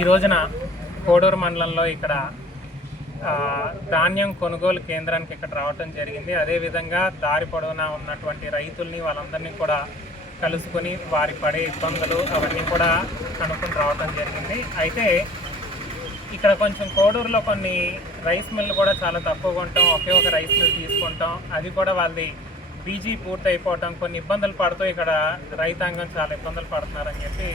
ఈ రోజున కోడూరు మండలంలో ఇక్కడ ధాన్యం కొనుగోలు కేంద్రానికి ఇక్కడ రావటం జరిగింది. అదేవిధంగా దారి పొడవునా ఉన్నటువంటి రైతుల్ని వాళ్ళందరినీ కూడా కలుసుకొని వారి పడే ఇబ్బందులు అవన్నీ కూడా కనుక్కొని రావటం జరిగింది. అయితే ఇక్కడ కొంచెం కోడూరులో కొన్ని రైస్ మిల్లు కూడా చాలా తక్కువగా ఉంటాం. ఒకే ఒక రైస్ మిల్ తీసుకుంటాం. అది కూడా వాళ్ళది బీజీ పూర్తయిపోవటం కొన్ని ఇబ్బందులు పడుతూ ఇక్కడ రైతాంగం చాలా ఇబ్బందులు పడుతున్నారని చెప్పి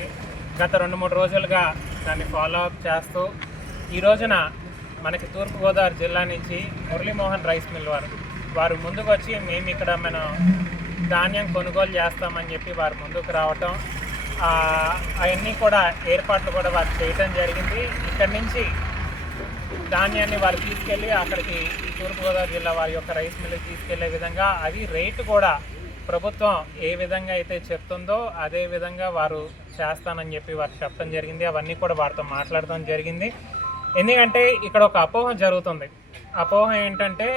గత రెండు మూడు రోజులుగా దాన్ని ఫాలో అప్ చేస్తూ ఈ రోజున మనకి తూర్పుగోదావరి జిల్లా నుంచి మురళీమోహన్ రైస్ మిల్ వారు వారు ముందుకు వచ్చి మేము ఇక్కడ మనం ధాన్యం కొనుగోలు చేస్తామని చెప్పి వారు ముందుకు రావటం అవన్నీ కూడా ఏర్పాట్లు కూడా వారు చేయటం జరిగింది. ఇక్కడి నుంచి ధాన్యాన్ని వారు తీసుకెళ్ళి అక్కడికి ఈ తూర్పుగోదావరి జిల్లా వారి యొక్క రైస్ మిల్లుకి తీసుకెళ్ళే విధంగా అది రేటు కూడా ప్రభుత్వం ఏ విధంగా అయితే చెప్తుందో అదే విధంగా వారు చేస్తానని చెప్పి వారు చెప్పడం జరిగింది. అవన్నీ కూడా వారితో మాట్లాడటం జరిగింది. ఎందుకంటే ఇక్కడ ఒక అపోహ జరుగుతుంది. అపోహ ఏంటంటే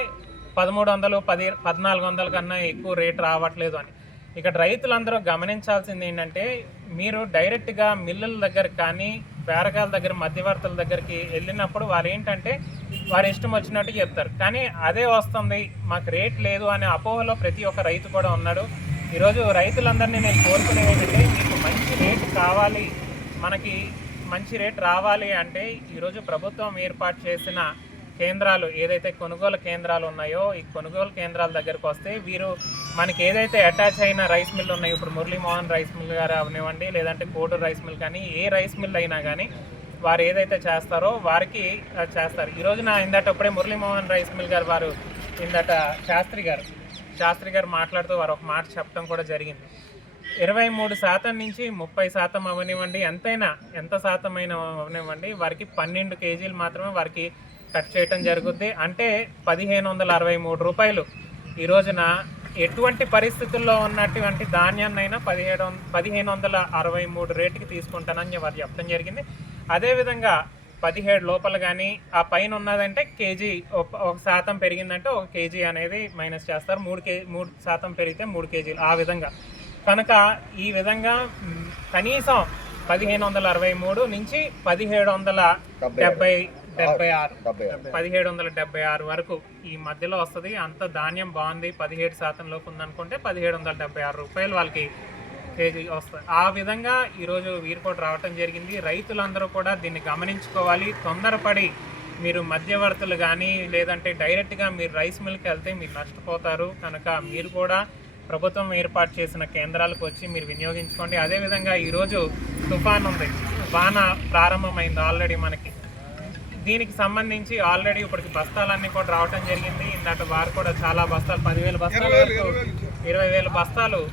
పదమూడు వందలు పది పద్నాలుగు వందల కన్నా ఎక్కువ రేటు రావట్లేదు అని. ఇక్కడ రైతులందరూ గమనించాల్సింది ఏంటంటే మీరు డైరెక్ట్గా మిల్లుల దగ్గర కానీ బేరగాల దగ్గర మధ్యవర్తుల దగ్గరికి వెళ్ళినప్పుడు వారు ఏంటంటే వారి ఇష్టం వచ్చినట్టు చెప్తారు. కానీ అదే వస్తుంది మాకు రేట్ లేదు అనే అపోహలో ప్రతి ఒక్క రైతు కూడా ఉన్నాడు. ఈరోజు రైతులందరినీ నేను కోరుకునేది ఏంటంటే మీకు మంచి రేట్ కావాలి మనకి మంచి రేట్ రావాలి అంటే ఈరోజు ప్రభుత్వం ఏర్పాటు చేసిన కేంద్రాలు ఏదైతే కొనుగోలు కేంద్రాలు ఉన్నాయో ఈ కొనుగోలు కేంద్రాల దగ్గరకు వస్తే వీరు మనకి ఏదైతే అటాచ్ అయిన రైస్ మిల్ ఉన్నాయో ఇప్పుడు మురళీమోహన్ రైస్ మిల్ గారు అవనివ్వండి లేదంటే కోటూరు రైస్ మిల్ కానీ ఏ రైస్ మిల్ అయినా కానీ వారు ఏదైతే చేస్తారో వారికి చేస్తారు. ఈరోజు నా ఇందట ఇప్పుడే మురళీమోహన్ రైస్ మిల్ గారు వారు ఇందట శాస్త్రి గారు శాస్త్రి గారు మాట్లాడుతూ వారు ఒక మాట చెప్పడం కూడా జరిగింది. ఇరవై మూడు శాతం నుంచి ముప్పై శాతం అవనివ్వండి. ఎంతైనా ఎంత శాతం అయినా అవనివ్వండి. వారికి పన్నెండు కేజీలు మాత్రమే వారికి కట్ చేయటం జరుగుద్ది. అంటే పదిహేను వందల అరవై మూడు రూపాయలు. ఈ రోజున ఎటువంటి పరిస్థితుల్లో ఉన్నటువంటి ధాన్యాన్నైనా పదిహేడు వంద పదిహేను వందల అరవై మూడు రేటుకి తీసుకుంటానని వారు చెప్పడం జరిగింది. అదేవిధంగా పదిహేడు లోపల కానీ ఆ పైన ఉన్నదంటే కేజీ ఒక ఒక శాతం పెరిగిందంటే ఒక కేజీ అనేది మైనస్ చేస్తారు. మూడు కే మూడు శాతం పెరిగితే మూడు కేజీలు. ఆ విధంగా కనుక ఈ విధంగా కనీసం పదిహేను వందల అరవై మూడు నుంచి పదిహేడు వందల డెబ్బై డెబ్బై ఆరు. పదిహేడు వందల డెబ్బై ఆరు వరకు ఈ మధ్యలో వస్తుంది. అంత ధాన్యం బాగుంది. పదిహేడు శాతం లోపు ఉందనుకుంటే పదిహేడు వందల డెబ్బై ఆరు రూపాయలు వాళ్ళకి కేజీ వస్తుంది. ఆ విధంగా ఈరోజు వీరు కూడా రావటం జరిగింది. రైతులందరూ కూడా దీన్ని గమనించుకోవాలి. తొందరపడి మీరు మధ్యవర్తులు కానీ లేదంటే డైరెక్ట్గా మీరు రైస్ మిల్కి వెళ్తే మీరు నష్టపోతారు. కనుక మీరు కూడా ప్రభుత్వం ఏర్పాటు చేసిన కేంద్రాలకు వచ్చి మీరు వినియోగించుకోండి. అదేవిధంగా ఈరోజు తుఫాన్ ఉంది. వాన ప్రారంభమైంది ఆల్రెడీ మనకి. దీనికి సంబంధించి ఆల్రెడీ ఇప్పటికి బస్తాలన్నీ కూడా రావటం జరిగింది. ఇందాక వారు కూడా చాలా బస్తాలు పదివేల బస్తాలు ఇరవై వేల బస్తాలు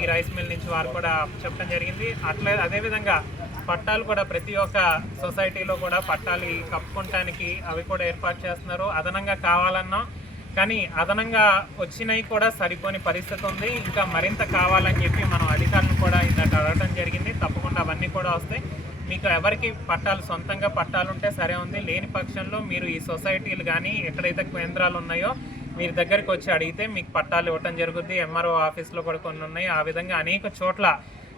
ఈ- రైస్ మిల్ నుంచి వారు కూడా చెప్పడం జరిగింది. అట్లే అదేవిధంగా పట్టాలు కూడా ప్రతి ఒక్క సొసైటీలో కూడా పట్టాలు కప్పుకోవటానికి అవి కూడా ఏర్పాటు చేస్తున్నారు. అదనంగా కావాలన్నా కానీ అదనంగా వచ్చినవి కూడా సరిపోని పరిస్థితి ఉంది. ఇంకా మరింత కావాలని చెప్పి మనం అధికారులను కూడా ఇందాక అడగడం జరిగింది. తప్పకుండా అవన్నీ కూడా వస్తాయి. మీకు ఎవరికి పట్టాలు సొంతంగా పట్టాలు ఉంటే సరే ఉంది. లేని పక్షంలో మీరు ఈ సొసైటీలు కానీ ఎక్కడైతే కేంద్రాలు ఉన్నాయో మీరు దగ్గరికి వచ్చి అడిగితే మీకు పట్టాలు ఇవ్వటం జరుగుద్ది. ఎంఆర్ఓ ఆఫీస్లో కూడా కొన్ని ఉన్నాయి. ఆ విధంగా అనేక చోట్ల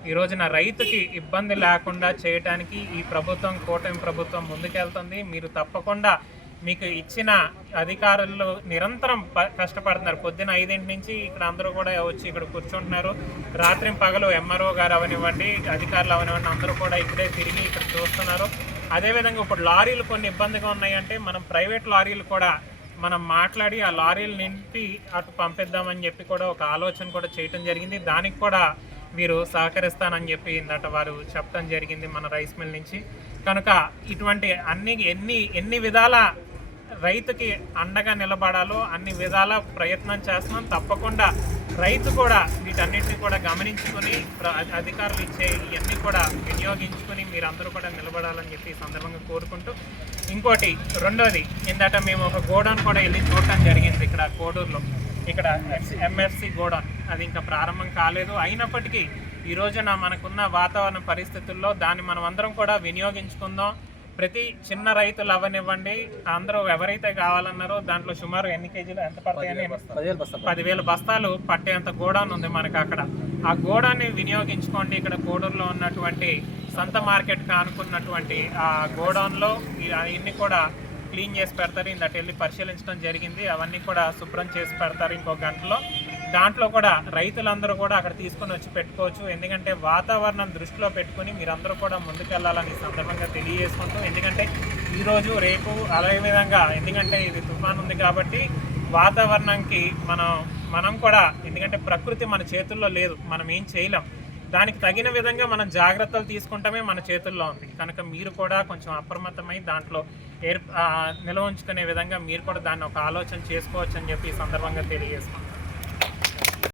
ఈ రోజున రైతుకి ఇబ్బంది లేకుండా చేయటానికి ఈ ప్రభుత్వం కూటమి ప్రభుత్వం ముందుకెళ్తుంది. మీరు తప్పకుండా మీకు ఇచ్చిన అధికారులు నిరంతరం ప- కష్టపడుతున్నారు. పొద్దున ఐదింటి నుంచి ఇక్కడ అందరూ కూడా వచ్చి ఇక్కడ కూర్చుంటున్నారు. రాత్రి పగలు ఎంఆర్ఓ గారు అవనివ్వండి అధికారులు అవనివ్వండి అందరూ కూడా ఇక్కడే తిరిగి ఇక్కడ చూస్తున్నారు. అదేవిధంగా ఇప్పుడు లారీలు కొన్ని ఇబ్బందిగా ఉన్నాయంటే మనం ప్రైవేట్ లారీలు కూడా మనం మాట్లాడి ఆ లారీలు నింపి అటు పంపిద్దామని చెప్పి కూడా ఒక ఆలోచన కూడా చేయటం జరిగింది. దానికి కూడా వీరు సహకరిస్తానని చెప్పి ఇందట వారు చెప్పడం జరిగింది మన రైస్ మిల్ నుంచి. కనుక ఇటువంటి అన్ని ఎన్ని ఎన్ని విధాల రైతుకి అండగా నిలబడాలో అన్ని విధాల ప్రయత్నం చేస్తున్నాం. తప్పకుండా రైతు కూడా వీటన్నిటిని కూడా గమనించుకొని ప్ర- అధికారులు ఇచ్చే ఇవన్నీ కూడా వినియోగించుకొని మీరందరూ కూడా నిలబడాలని చెప్పి సందర్భంగా కోరుకుంటూ ఇంకోటి రెండోది కిందట మేము ఒక గోడౌన్ కూడా వెళ్ళి చూడటం జరిగింది ఇక్కడ కోడూరులో. ఇక్కడ ఎంఎఫ్సి గోడౌన్ అది ఇంకా ప్రారంభం కాలేదు. అయినప్పటికీ ఈ రోజున మనకున్న వాతావరణ పరిస్థితుల్లో దాన్ని మనం అందరం కూడా వినియోగించుకుందాం. ప్రతి చిన్న రైతులు అవనివ్వండి అందరూ ఎవరైతే కావాలన్నారో దాంట్లో సుమారు ఎన్ని కేజీలు ఎంత పడతాయని పదివేల బస్తాలు. పట్టేంత గోడౌన్ ఉంది మనకి అక్కడ. ఆ గోడాన్ని వినియోగించుకోండి. ఇక్కడ కోడూరులో ఉన్నటువంటి సంత మార్కెట్కి ఆనుకున్నటువంటి ఆ గోడౌన్లో ఇవన్నీ కూడా క్లీన్ చేసి పెడతారు. ఇందట వెళ్ళి పరిశీలించడం జరిగింది. అవన్నీ కూడా శుభ్రం చేసి పెడతారు ఇంకో గంటలో. దాంట్లో కూడా రైతులందరూ కూడా అక్కడ తీసుకొని వచ్చి పెట్టుకోవచ్చు. ఎందుకంటే వాతావరణం దృష్టిలో పెట్టుకొని మీరందరూ కూడా ముందుకెళ్ళాలని సందర్భంగా తెలియజేసుకుంటూ ఎందుకంటే ఈరోజు రేపు అదే విధంగా ఎందుకంటే ఇది తుఫాన్ ఉంది కాబట్టి వాతావరణంకి మనం మనం కూడా ఎందుకంటే ప్రకృతి మన చేతుల్లో లేదు మనం ఏం చేయలేం. దానికి తగిన విధంగా మనం జాగ్రత్తలు తీసుకుంటమే మన చేతుల్లో ఉంది. కనుక మీరు కూడా కొంచెం అప్రమత్తమై దాంట్లో ఏర్ నిల్వ ఉంచుకునే విధంగా మీరు కూడా దాన్ని ఒక ఆలోచన చేసుకోవచ్చు అని చెప్పి ఈ సందర్భంగా తెలియజేసుకుంటాం